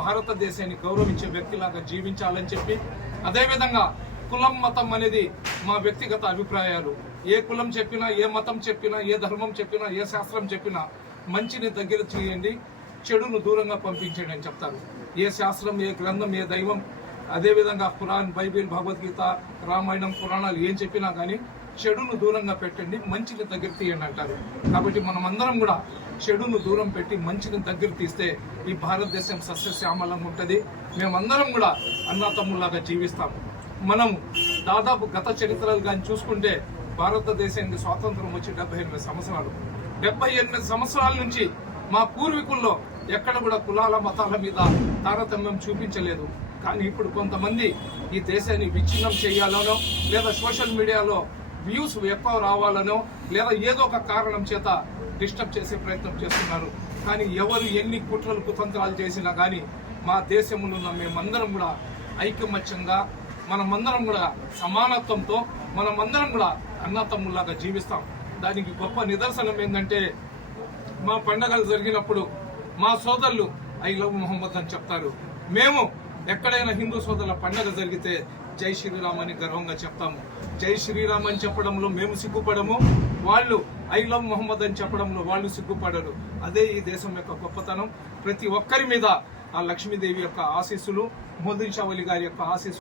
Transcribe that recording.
భారతదేశాన్ని గౌరవించే వ్యక్తిలాగా జీవించాలని చెప్పి అదేవిధంగా కులం మతం అనేది మా వ్యక్తిగత అభిప్రాయాలు. ఏ కులం చెప్పినా ఏ మతం చెప్పినా ఏ ధర్మం చెప్పినా ఏ శాస్త్రం చెప్పినా మంచిని దగ్గర చేయండి చెడును దూరంగా పంపించండి అని చెప్తారు. ఏ శాస్త్రం ఏ గ్రంథం ఏ దైవం అదేవిధంగా ఖురాన్ బైబిల్ భగవద్గీత రామాయణం పురాణాలు ఏం చెప్పినా కానీ చెడును దూరంగా పెట్టండి మంచిని దగ్గర తీయండి అంటారు. కాబట్టి మనం అందరం కూడా చెడును దూరం పెట్టి మంచిని దగ్గర తీస్తే ఈ భారతదేశం సస్యశ్యామలంగా ఉంటుంది. మేమందరం కూడా అన్నతమ్ములాగా జీవిస్తాం మనం దాదాపు గత చరిత్రలు కానీ చూసుకుంటే భారతదేశానికి స్వాతంత్రం వచ్చి డెబ్బై ఎనిమిది సంవత్సరాలు. డెబ్బై ఎనిమిది సంవత్సరాల నుంచి మా పూర్వీకుల్లో ఎక్కడ కూడా కులాల మతాల మీద తారతమ్యం చూపించలేదు. కానీ ఇప్పుడు కొంతమంది ఈ దేశాన్ని విచ్ఛిన్నం చేయాలనో లేదా సోషల్ మీడియాలో వ్యూస్ ఎక్కువ రావాలనో లేదా ఏదో ఒక కారణం చేత డిస్టర్బ్ చేసే ప్రయత్నం చేస్తున్నారు. కానీ ఎవరు ఎన్ని కుట్రలు కుతంత్రాలు చేసినా కానీ మా దేశంలో ఉన్న మేమందరం కూడా ఐకమత్యంగా మనమందరం కూడా సమానత్వంతో మనమందరం కూడా అన్నతమ్ముల్లాగా జీవిస్తాం. దానికి గొప్ప నిదర్శనం ఏంటంటే మా పండగలు జరిగినప్పుడు మా సోదరులు ఐ లవ్ మొహమ్మద్ అని చెప్తారు. మేము ఎక్కడైనా హిందూ సోదరుల పండగ జరిగితే జై శ్రీరామ్ అని గర్వంగా చెప్తాము. జై శ్రీరామ్ అని చెప్పడంలో మేము సిగ్గుపడము. వాళ్ళు ఐ లవ్ మొహమ్మద్ అని చెప్పడంలో వాళ్ళు సిగ్గుపడరు. అదే ఈ దేశం యొక్క గొప్పతనం. ప్రతి ఒక్కరి మీద ఆ లక్ష్మీదేవి యొక్క ఆశీస్సులు మోదీ షావలి గారి యొక్క ఆశీస్సులు